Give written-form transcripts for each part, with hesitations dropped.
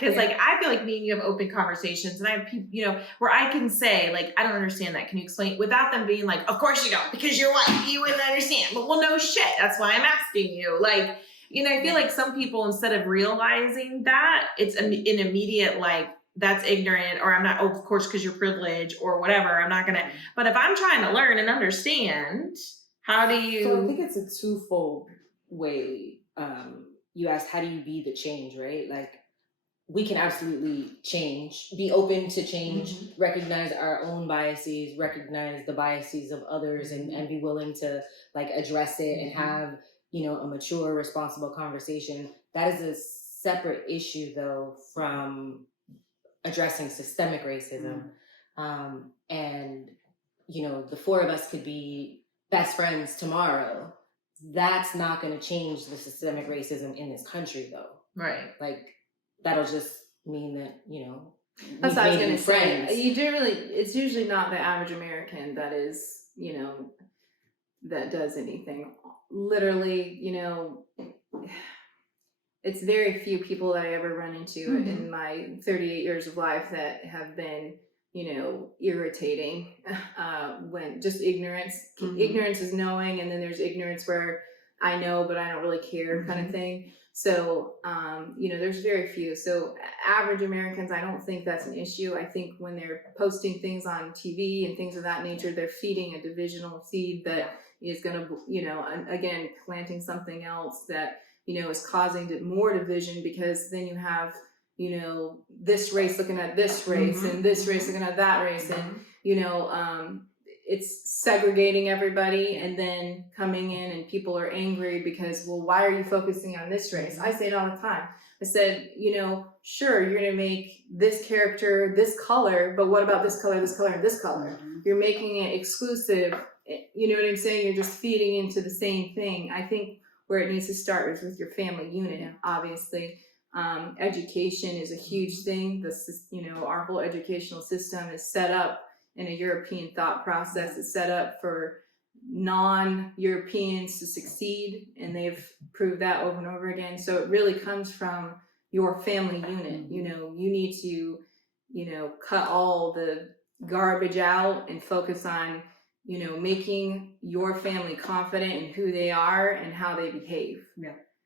that. Cause like, I feel like me and you have open conversations and I have people, you know, where I can say like, I don't understand that. Can you explain without them being like, of course you don't, because you're white, you wouldn't understand. But well, no shit. That's why I'm asking you. Like, you know, I feel like some people, instead of realizing that, it's an immediate, like, that's ignorant, or I'm not, oh, of course, because you're privileged or whatever. I'm not going to, but if I'm trying to learn and understand, how do you? So I think it's a twofold way. You asked, how do you be the change, right? Like, we can absolutely change, be open to change, recognize our own biases, recognize the biases of others, and be willing to like address it and have, you know, a mature, responsible conversation. That is a separate issue though from addressing systemic racism. And, you know, the four of us could be best friends tomorrow. That's not going to change the systemic racism in this country though. Right. Like, that'll just mean that, you know, that's what I was going to say. You do really, it's usually not the average American that is, you know, that does anything. Literally, you know, it's very few people that I ever run into in my 38 years of life that have been, you know, irritating when just ignorance. Ignorance is knowing, and then there's ignorance where I know, but I don't really care kind of thing. So, you know, there's very few. So average Americans, I don't think that's an issue. I think when they're posting things on TV and things of that nature, they're feeding a divisional seed that is going to, you know, again, planting something else that, you know, is causing more division, because then you have, you know, this race looking at this race and this race looking at that race. And, you know, it's segregating everybody and then coming in and people are angry because, well, why are you focusing on this race? I say it all the time. I said, you know, sure, you're going to make this character this color, but what about this color, this color, and this color? You're making it exclusive. You know what I'm saying? You're just feeding into the same thing. I think where it needs to start is with your family unit, obviously. Education is a huge thing. You know, our whole educational system is set up in a European thought process. It's set up for non-Europeans to succeed, and they've proved that over and over again. So it really comes from your family unit. You know, you need to, you know, cut all the garbage out and focus on, you know, making your family confident in who they are and how they behave.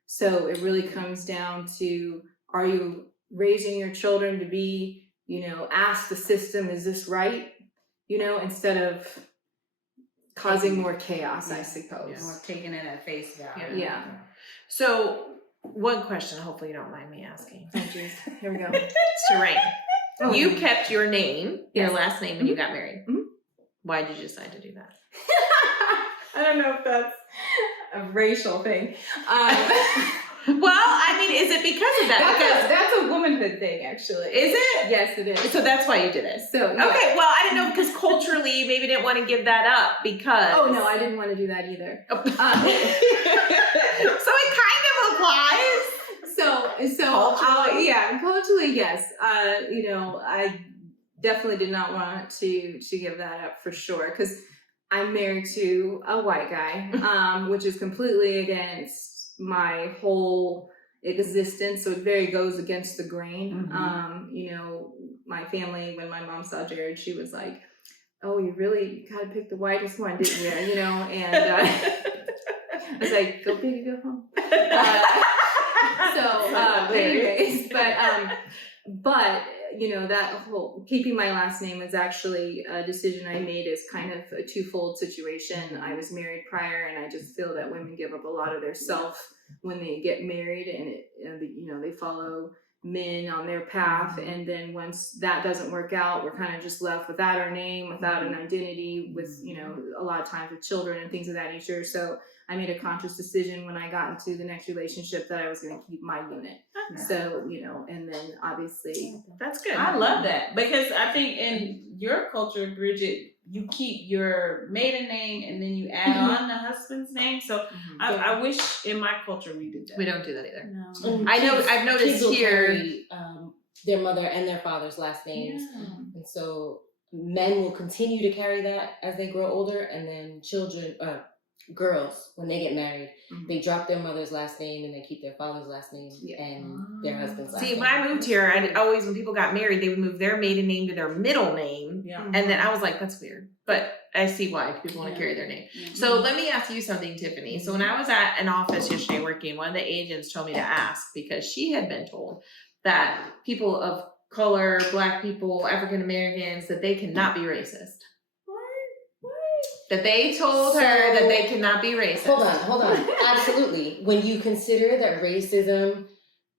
So it really comes down to, are you raising your children to be, you know, ask the system, is this right? You know, instead of causing more chaos, I suppose. Or taking it at face value. Yeah. So one question, hopefully you don't mind me asking. Oh, geez. Here we go. So Rain, you kept your name, your last name, when you got married. Why did you decide to do that? I don't know if that's a racial thing. Well, I mean, is it because of that? That's a womanhood thing, actually. Is it? Yes, it is. So that's why you did it. So yeah. Okay, well, I didn't know, because culturally you maybe didn't want to give that up because. Oh no, I didn't want to do that either. So it kind of applies. So culturally, yes. You know, I definitely did not want to give that up for sure, because I'm married to a white guy, which is completely against my whole existence. So it goes against the grain. You know, my family, when my mom saw Jared, she was like, "Oh, you really gotta pick the whitest one, didn't you?" You know, and I was like, "Go big, go home." Anyways, but you know, that whole keeping my last name was actually a decision I made as kind of a twofold situation. I was married prior, and I just feel that women give up a lot of their self when they get married, and you know, they follow men on their path, and then once that doesn't work out, we're kind of just left without our name, without an identity, with, you know, a lot of times with children and things of that nature. So I made a conscious decision when I got into the next relationship that I was going to keep my unit. So, you know, and then obviously that's good. I love that, because I think in your culture, Bridget, you keep your maiden name and then you add on the husband's name. So I wish in my culture we did that. We don't do that either. No. I know. I've noticed here carry, their mother and their father's last names, and so men will continue to carry that as they grow older, and then girls, when they get married, Mhm. they drop their mother's last name and they keep their father's last name Yeah. and their husband's last See, name. when I moved here, I'd always, when people got married, they would move their maiden name to their middle name. Yeah. And then I was like, that's weird. But I see why people want to carry their name. Yeah. So let me ask you something, Tiffany. So when I was at an office yesterday working, one of the agents told me to ask because she had been told that people of color, Black people, African Americans, that they cannot be racist. That they told her that they cannot be racist. Hold on. Absolutely. When you consider that racism,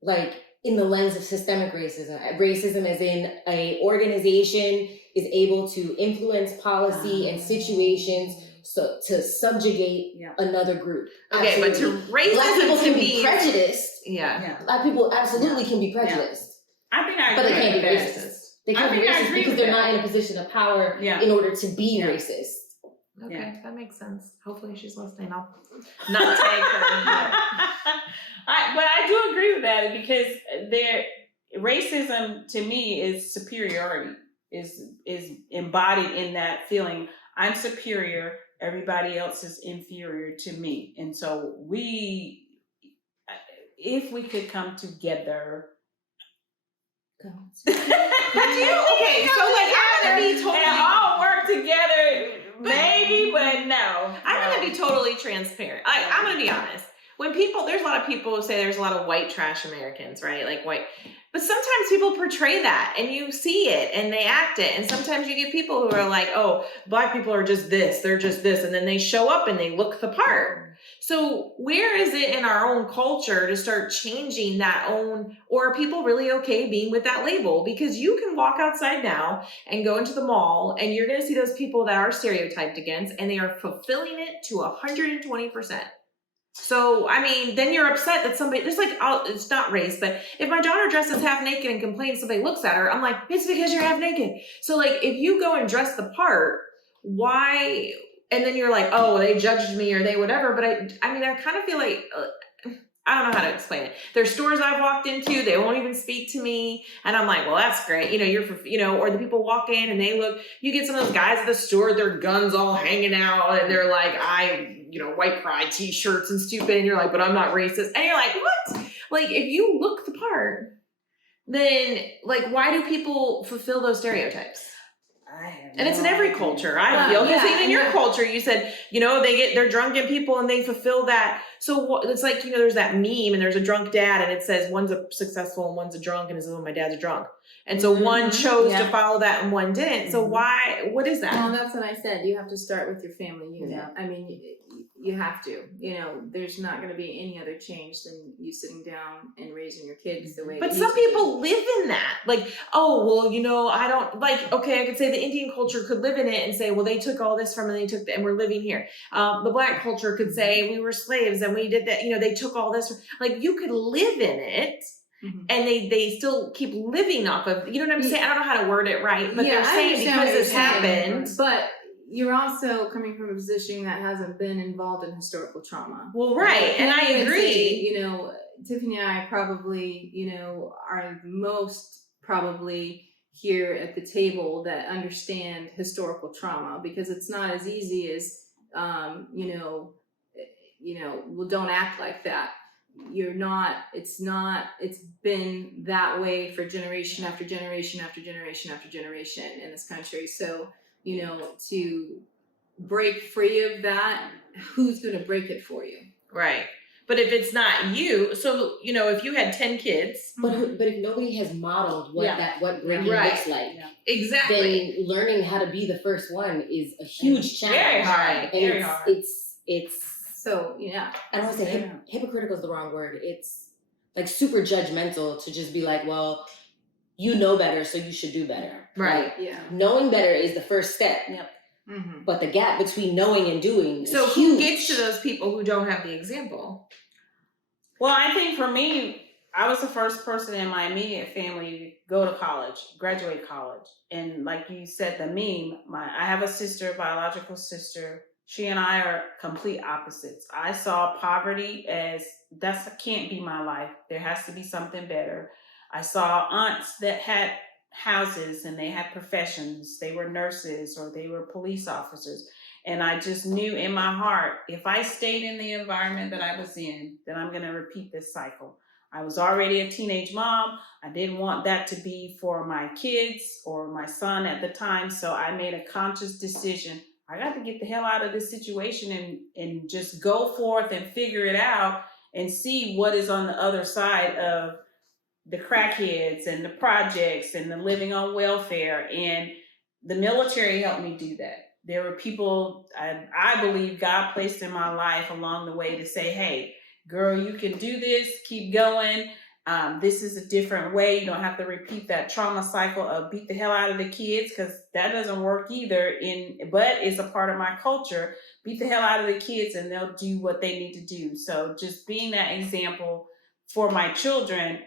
like in the lens of systemic racism as in a organization is able to influence policy and situations so to subjugate another group. Okay, Absolutely. but to racism Black people to can me, be prejudiced. yeah. Black people absolutely can be prejudiced. I think I But agree they can't be with that. racist. They can't be think I racist agree because with they're that. not in a position of power Yeah. in order to be Yeah. racist. Okay, Yeah. that makes sense. Hopefully she's listening. I'll not tag her. But I do agree with that because racism to me is superiority, is embodied in that feeling. I'm superior, everybody else is inferior to me. And so if we could come together. Okay, so like I'm gonna be totally, and all work together, maybe, but no. I'm gonna be totally transparent. I'm gonna be honest. When there's a lot of people who say there's a lot of white trash Americans, right? Like white, but sometimes people portray that and you see it and they act it. And sometimes you get people who are like, oh, Black people are just this, they're just this. And then they show up and they look the part. So where is it in our own culture to start changing that own, or are people really okay being with that label? Because you can walk outside now and go into the mall and you're going to see those people that are stereotyped against and they are fulfilling it to 120%. So, I mean, then you're upset that somebody, just like, it's not race, but if my daughter dresses half naked and complains, somebody looks at her, I'm like, it's because you're half naked. So like, if you go and dress the part, why? And then you're like, oh, they judged me or they whatever. But I mean, I kind of feel like, I don't know how to explain it. There's stores I've walked into, they won't even speak to me. And I'm like, well, that's great. Or the people walk in and they look, you get some of those guys at the store, their guns all hanging out and they're like, white pride t-shirts and stupid. And you're like, but I'm not racist. And you're like, what? Like, if you look the part, then like, why do people fulfill those stereotypes? And it's in every culture, I feel. Because even in your culture, you said, they're drunken people and they fulfill that. So it's like, there's that meme and there's a drunk dad and it says one's a successful and one's a drunk and it says, oh, my dad's a drunk. And so one chose to follow that and one didn't. So what is that? Well, that's what I said. You have to start with your family unit. Yeah. I mean, you have to. There's not going to be any other change than you sitting down and raising your kids the way. But some people live in that. Like, oh, well, I don't like. Okay, I could say the Indian culture could live in it and say, well, they took all this from and they took and we're living here. The Black culture could say we were slaves and we did that. They took all this. Like, you could live in it. Mm-hmm. And they still keep living off of, you know what I'm saying? I don't know how to word it right, but they're saying because this happened. But you're also coming from a position that hasn't been involved in historical trauma. Well, right, and I agree. Tiffany and I probably, are the most probably here at the table that understand historical trauma because it's not as easy as, well, don't act like that. It's been that way for generation after generation after generation after generation in this country. So, to break free of that, who's going to break it for you? Right. But if it's not you, so, if you had 10 kids. But if nobody has modeled what breaking looks like. Yeah. Exactly. Then learning how to be the first one is a huge challenge. Very hard. Very hard. It's so, yeah. I don't want to say hypocritical is the wrong word. It's like super judgmental to just be like, well, you know better, so you should do better. Right. Yeah. Knowing better is the first step. Yep. Mm-hmm. But the gap between knowing and doing is huge. Who gets to those people who don't have the example? Well, I think for me, I was the first person in my immediate family to go to college, graduate college. And like you said, the meme, I have a sister, biological sister. She and I are complete opposites. I saw poverty as that can't be my life. There has to be something better. I saw aunts that had houses and they had professions. They were nurses or they were police officers. And I just knew in my heart, if I stayed in the environment that I was in, then I'm going to repeat this cycle. I was already a teenage mom. I didn't want that to be for my kids or my son at the time. So I made a conscious decision. I got to get the hell out of this situation and just go forth and figure it out and see what is on the other side of the crackheads and the projects and the living on welfare. And the military helped me do that. There were people I believe God placed in my life along the way to say, hey, girl, you can do this, keep going. This is a different way. You don't have to repeat that trauma cycle of beat the hell out of the kids, because that doesn't work either. But it's a part of my culture. Beat the hell out of the kids and they'll do what they need to do. So just being that example for my children,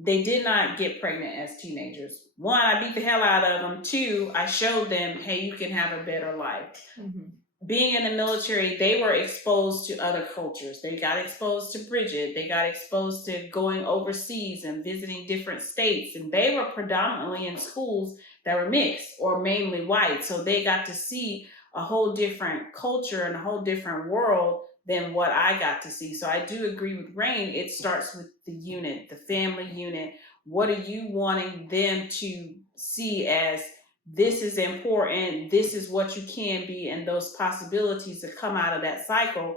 they did not get pregnant as teenagers. One, I beat the hell out of them. Two, I showed them, hey, you can have a better life. Mm-hmm. Being in the military, they were exposed to other cultures. They got exposed to Bridget. They got exposed to going overseas and visiting different states. And they were predominantly in schools that were mixed or mainly white. So they got to see a whole different culture and a whole different world than what I got to see. So I do agree with Rain. It starts with the unit, the family unit. What are you wanting them to see as this is important, this is what you can be, and those possibilities that come out of that cycle,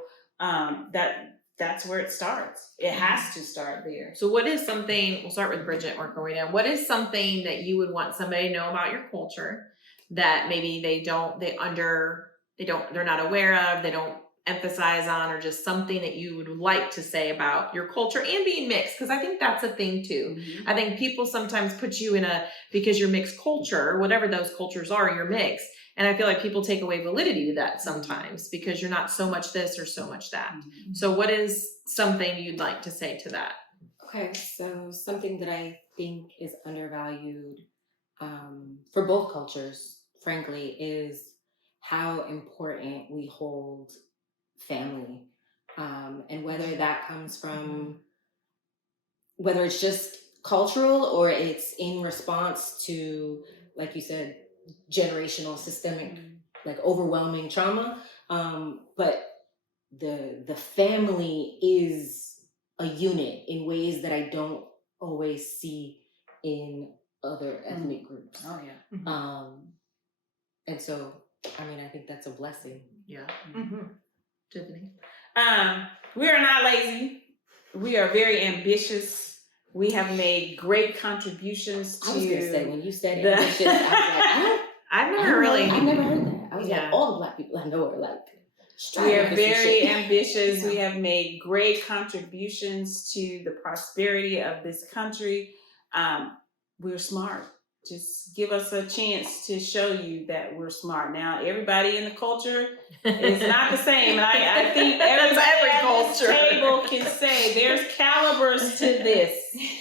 that's where it starts. It has to start there. So what is something, we'll start with Bridget, work our way down. What is something that you would want somebody to know about your culture that maybe they're not aware of, they don't emphasize on, or just something that you would like to say about your culture and being mixed? Because I think that's a thing too. Mm-hmm. I think people sometimes put you in because you're mixed culture, whatever those cultures are, you're mixed. And I feel like people take away validity to that sometimes because you're not so much this or so much that. Mm-hmm. So what is something you'd like to say to that? Okay, so something that I think is undervalued for both cultures, frankly, is how important we hold family. And whether that comes from, whether it's just cultural or it's in response to, like you said, generational, systemic, like overwhelming trauma. But the family is a unit in ways that I don't always see in other ethnic groups. Oh yeah. And so, I mean, I think that's a blessing. Yeah. Mm-hmm. Tiffany? We are not lazy. We are very ambitious. We have made great contributions to. I was gonna say, when you said ambitious, I was like, I've never I've never heard that. I was Yeah. like, all the Black people I know are like, we are striving for some very shit. ambitious. Yeah. We have made great contributions to the prosperity of this country. We're smart. Just give us a chance to show you that we're smart. Now, everybody in the culture is not the same. And I think everybody every at culture. this table can say there's calibers to this.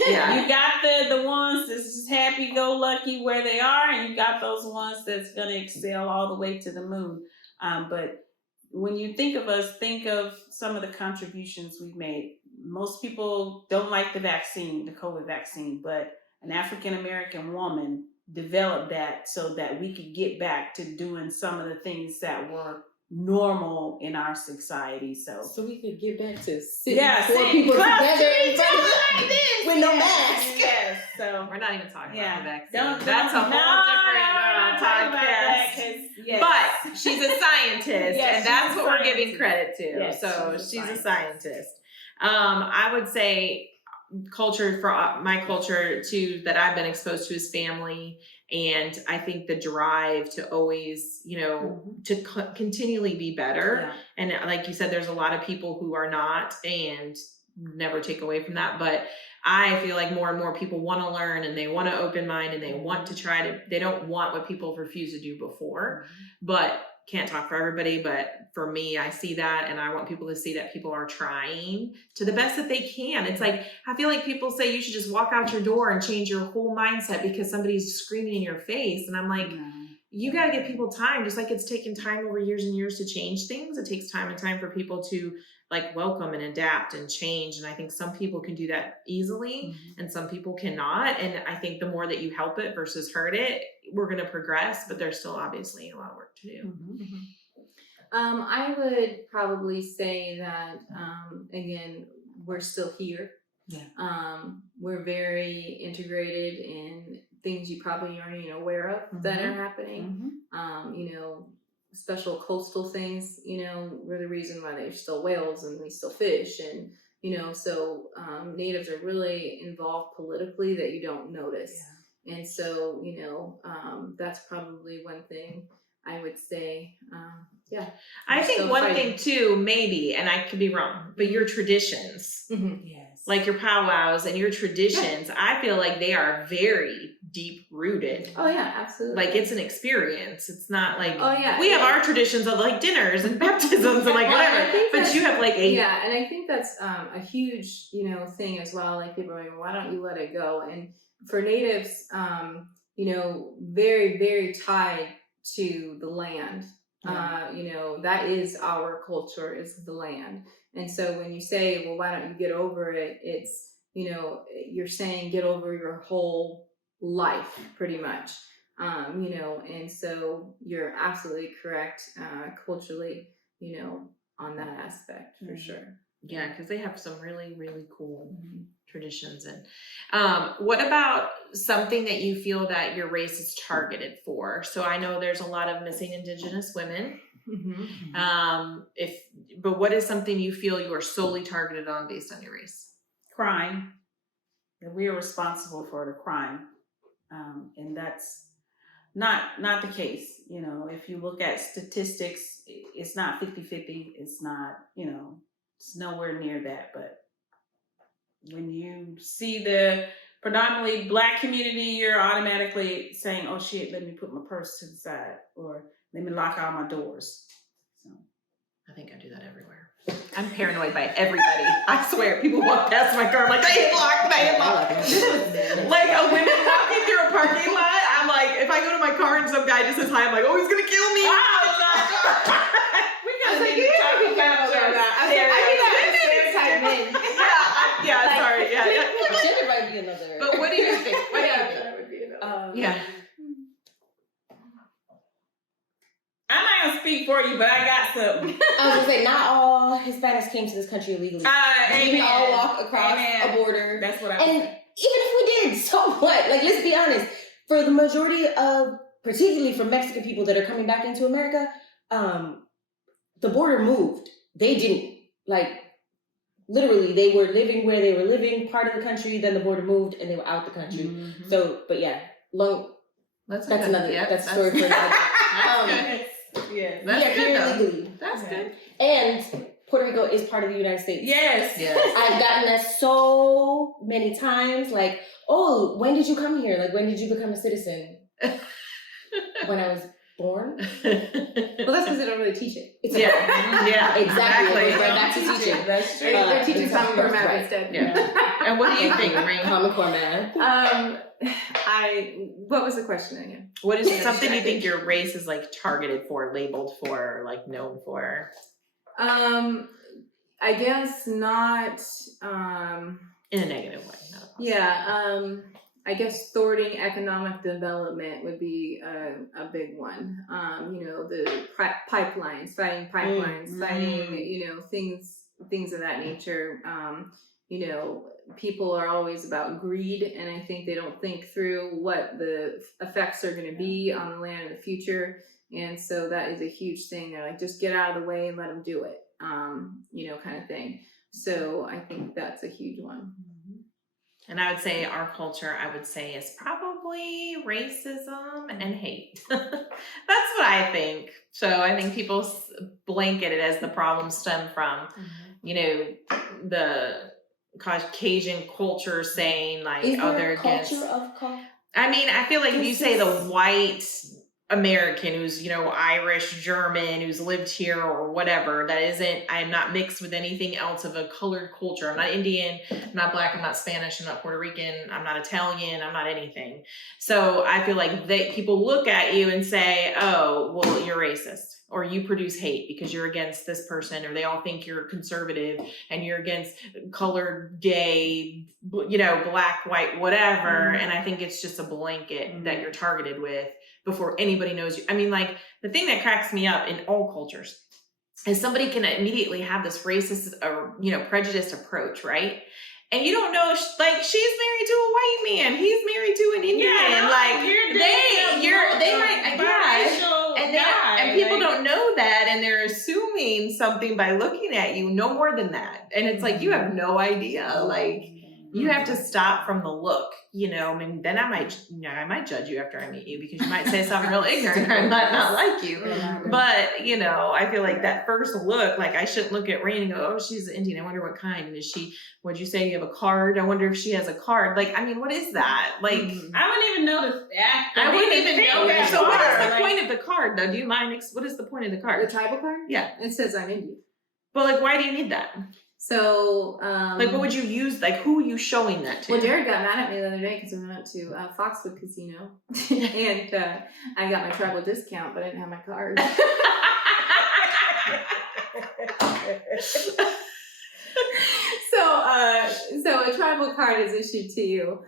Yeah. You got the ones that's just happy-go-lucky where they are, and you got those ones that's going to excel all the way to the moon. But when you think of us, think of some of the contributions we've made. Most people don't like the vaccine, the COVID vaccine, but an African-American woman developed that so that we could get back to doing some of the things that were normal in our society. So we could get back to sitting yeah, four people clap together to in each front of other us like this. with no Yes, mask. Yes. So We're not even talking yeah, about the vaccine. don't That's a whole different podcast. Yes. But she's a scientist, Yes, and that's she's a what we're giving scientist. credit to. Yes, So she's a she's a scientist. I would say culture, for my culture too, that I've been exposed to is family. And I think the drive to always, to continually be better. Yeah. And like you said, there's a lot of people who are not, and never take away from that. But I feel like more and more people want to learn, and they want to open mind, and they want to they don't want what people refused to do before. But can't talk for everybody, but for me, I see that, and I want people to see that people are trying to the best that they can. It's like, I feel like people say you should just walk out your door and change your whole mindset because somebody's screaming in your face. And I'm like, you got to give people time, just like it's taken time over years and years to change things. It takes time and time for people to like welcome and adapt and change. And I think some people can do that easily and some people cannot. And I think the more that you help it versus hurt it, we're going to progress, but there's still obviously a lot of work to do. I would probably say that, again, we're still here. Yeah. We're very integrated in things you probably aren't even aware of that are happening. You know, special coastal things, you know, we're the reason why there's still whales and we still fish. And, you know, so natives are really involved politically that you don't notice. Yeah. And so, you know, that's probably one thing I would say. Yeah. I think one thing too, maybe, and I could be wrong, but your traditions, Yes, like your powwows and your traditions, I feel like they are very deep rooted. Oh yeah, absolutely. Like it's an experience. It's not like we have our traditions of like dinners and baptisms and like whatever, but you have like a and I think that's a huge, you know, thing as well. Like people are like, why don't you let it go? And for natives, you know, very, very tied to the land. You know, that is our culture, is the land. And so when you say, well, why don't you get over it? It's, you know, you're saying get over your whole life pretty much. You know, and so you're absolutely correct, culturally, you know, on that aspect for sure. Yeah, because they have some really, really cool traditions. And what about something that you feel that your race is targeted for? So I know there's a lot of missing Indigenous women. But what is something you feel you are solely targeted on based on your race? Crime. That we are responsible for the crime. And that's not the case. You know, if you look at statistics, it's not 50-50. It's not, you know, it's nowhere near that. But when you see the predominantly Black community, you're automatically saying, oh shit, let me put my purse to the side, or let me lock all my doors. So I think I do that everywhere. I'm paranoid by everybody. I swear, people walk past my car, I'm like, they locked. Like a woman walking through a parking lot, I'm like, if I go to my car and some guy just says hi, I'm like, oh, he's gonna kill me. We're gonna need to talk about that. Sorry. Gender might be another. But what do you think? That would be another. Yeah. I'm not gonna speak for you, but I got something. I was gonna say, not all Hispanics came to this country illegally. We all walk across a border. That's what I And even if we did, so what? Like, let's be honest. For the majority of, particularly for Mexican people that are coming back into America, the border moved. They didn't. Like, literally, they were living where they were living, part of the country, then the border moved, and they were out the country. So, but yeah, that's another, that's a story for another time. Yeah, That's good legally. That's good. And Puerto Rico is part of the United States. Yes. I've gotten that so many times. Like, oh, when did you come here? Like, when did you become a citizen? When I was born. Well, that's because they don't really teach it. It's exactly. It goes right back to teaching. That's true. They're teaching Common Core math instead. Yeah. And what do you think, Rain? Common Core math. What was the question again? What is something you think your race is like targeted for, labeled for, like known for? I guess not. In a negative way. Not a positive. Yeah. I guess thwarting economic development would be a big one. You know, the pipelines, fighting, you know, things of that nature. You know, people are always about greed, and I think they don't think through what the effects are going to be on the land in the future. And so that is a huge thing. They're like, just get out of the way and let them do it, you know, kind of thing. So I think that's a huge one. And I would say our culture, is probably racism and hate. That's what I think. So I think people blanket it as the problem stem from, you know, the Caucasian culture saying like, they're against. I mean, I feel like if you say the white American who's, you know, Irish, German, who's lived here or whatever, I'm not mixed with anything else of a colored culture. I'm not Indian, I'm not Black, I'm not Spanish, I'm not Puerto Rican, I'm not Italian, I'm not anything. So I feel like people look at you and say, oh, well, you're racist, or you produce hate because you're against this person, or they all think you're conservative and you're against colored, gay, you know, Black, white, whatever. And I think it's just a blanket that you're targeted with before anybody knows you. I mean, like, the thing that cracks me up in all cultures, And somebody can immediately have this racist or, prejudiced approach, right? And you don't know, like, she's married to a white man, he's married to an Indian, and people don't know that, and they're assuming something by looking at you, no more than that. And it's like, you have no idea, like, you have to stop from the look, I mean, then I might judge you after I meet you because you might say something real ignorant or I might not like you. But, I feel like that first look, like I shouldn't look at Rain and go, oh, she's Indian. I wonder what kind. Is she, what'd you say? You have a card? I wonder if she has a card. Like, I mean, what is that? Like, I wouldn't even know that. I wouldn't even know that. So what is the Like, point of the card though? Do you mind, what is the point of the The card? tribal card? Yeah. It says I'm Indian. But like, why do you need that? So, Like, what would you use? Like, who are you showing that to? well, Jared got mad at me the other day because we went to Foxwood Casino and I got my tribal discount, but I didn't have my card. So a tribal card is issued to you,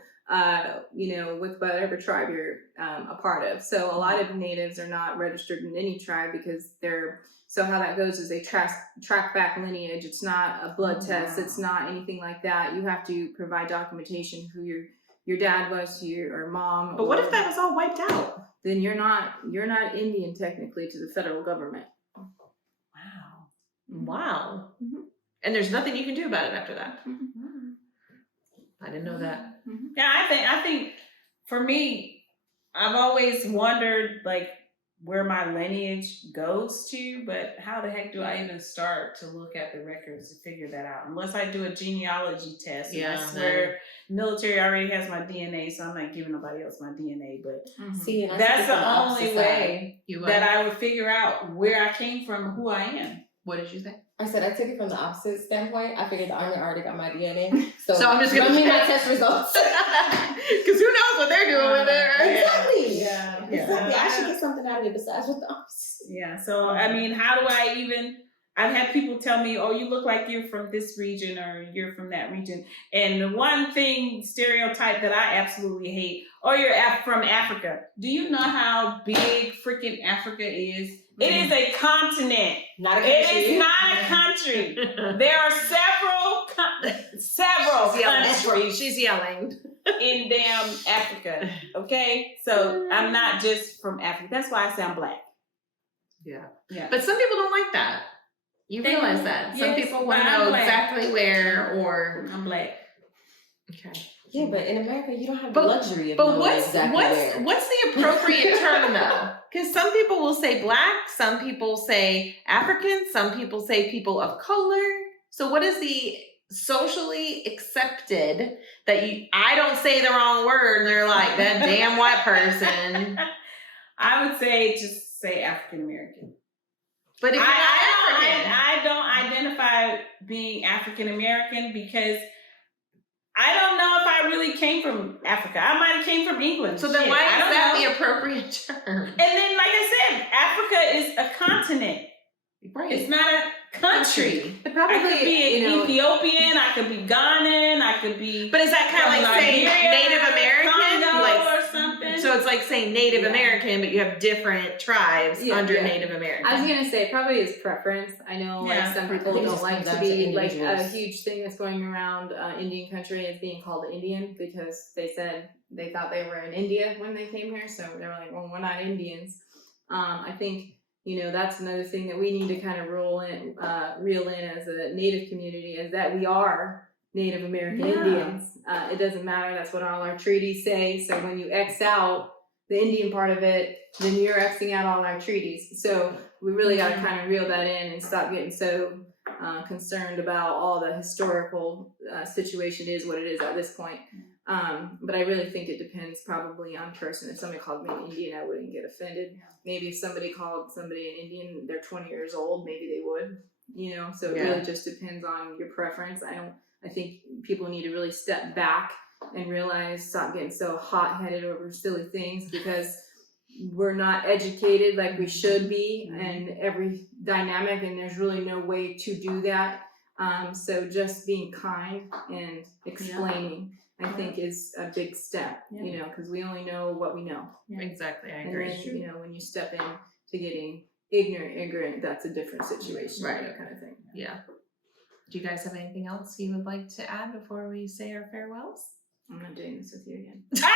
with whatever tribe you're a part of. So a lot of natives are not registered in any tribe because so how that goes is they track back lineage. It's not a blood test. It's not anything like that. You have to provide documentation who your dad was to your or mom. But what if that was all wiped out? Then you're not Indian technically to the federal government. Wow. Mhm. And there's nothing you can do about it after that. Mm-hmm. I didn't know that. Yeah, I think for me, I've always wondered like where my lineage goes to, but how the heck do I even start to look at the records to figure that out? Unless I do a genealogy test. Yeah, And I swear military already has my DNA, so I'm not giving nobody else my DNA. But See, and I that's see from the only opposite way You that I would figure out where I came from, who I am. What did you say? I said I took it from the opposite standpoint. I figured the army already got my DNA, so So I'm just gonna run me my check. test results. Because who knows what they're doing with it, right? Exactly. Yeah. Exactly. I should get something out of it besides what the opposite. Yeah. So I mean, how do I even? I've had people tell me, "Oh, you look like you're from this region or you're from that region." And the one stereotype that I absolutely hate, "Oh, you're from Africa." Do you know how big freaking Africa is? It is a continent. Not a It country. is not a country. There are several countries She's yelling. in damn Africa. Okay, so I'm not just from Africa. That's why I sound black. Yeah. Yeah. But some people don't like that. You They realize do. that. Some Yes, people want to but I'm know black. exactly where or. I'm black. Okay. Yeah, but in America, you don't have the But- luxury of But knowing what's exactly where. what's the appropriate term though? Because some people will say black, some people say African, some people say people of color. So what is the socially accepted that I don't say the wrong word and they're like that damn white person. I would say just say African American. But if you're not African, I don't identify being African American because I don't know if I really came from Africa. I might have came from England. so then Shit, why I is don't that know. the appropriate term? And then, like I said, Africa is a continent. Right. It's not a country. But I could be an you know, Ethiopian. I could be Ghanaian. I could be. But is that kind of from like saying Nigeria, Native American? Congo Like, or something. so it's like saying Native Yeah. American, but you have different tribes Yeah, under yeah. Native American. I was gonna say probably is preference. I know Yeah. like some I people think it don't just like comes to down to be like a individuals. huge thing that's going around Indian country is being called Indian because they said they thought they were in India when they came here, so they were like, well, we're not Indians. I think that's another thing that we need to kind of reel in as a Native community is that we are Native American Yeah. Indians. It doesn't matter. That's what all our treaties say. So when you X out the Indian part of it, then you're Xing out all our treaties. So we really got to kind of reel that in and stop getting so concerned about all the historical situation is what it is at this point. But I really think it depends probably on person. If somebody called me an Indian, I wouldn't get offended. Maybe if somebody called somebody an Indian, they're 20 years old, maybe they would, so it Yeah. really just depends on your preference. I think people need to really step back and realize, stop getting so hot-headed over silly things because we're not educated like we should be in every dynamic, and there's really no way to do that. So just being kind and explaining, I think, is a big step, because we only know what we know. Exactly, I And agree. then, when you step in to getting ignorant, that's a different situation, Right. you know, kind of thing. Yeah. Do you guys have anything else you would like to add before we say our farewells? I'm not doing this with you again. We're gonna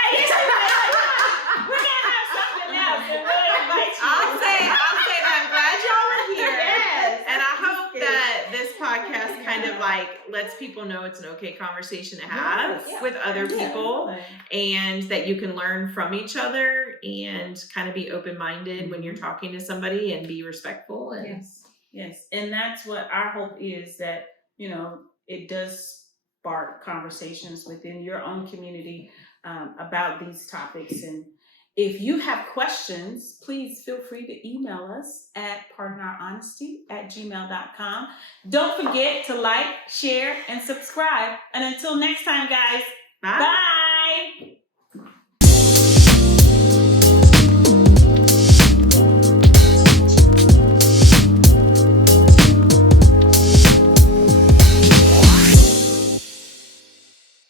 have something else and we'll invite you. I'll say that I'm glad y'all were here. Yes. And I hope that this podcast kind of like lets people know it's an okay conversation to have Yes. with other Yeah. people, and that you can learn from each other and kind of be open-minded when you're talking to somebody and be respectful. And Yes. And that's what our hope is, that, you know, it does spark conversations within your own community about these topics. And if you have questions, please feel free to email us at pardonourhonesty@gmail.com. Don't forget to like, share, and subscribe. And until next time, guys, bye. bye.